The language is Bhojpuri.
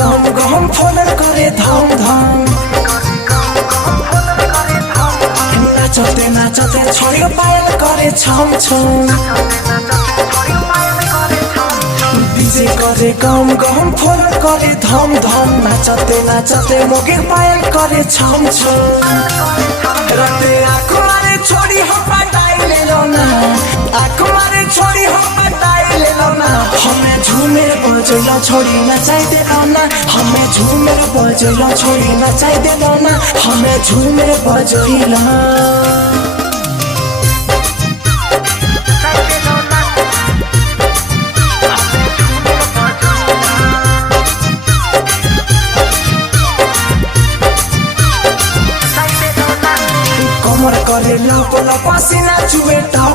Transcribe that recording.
गम गम फलर करे धम धम नाचते नाचते छोरी पायल करे छम छम डीजे करे गम गम फलर करे धम धम नाचते नाचते मोगे पायल करे छम छम राते आँखों मारे छोरी हो पटाई ले लो ना आँखों मारे छोरी हो पटाई ले लो ना हमें झूमेर बजैला छोरी नचाई दे लो ना हमें झूमेर बजैला छोरी नचाई दे लो ना हमें झूमेर बजैला कमर करे लप लप पसीना चुए टप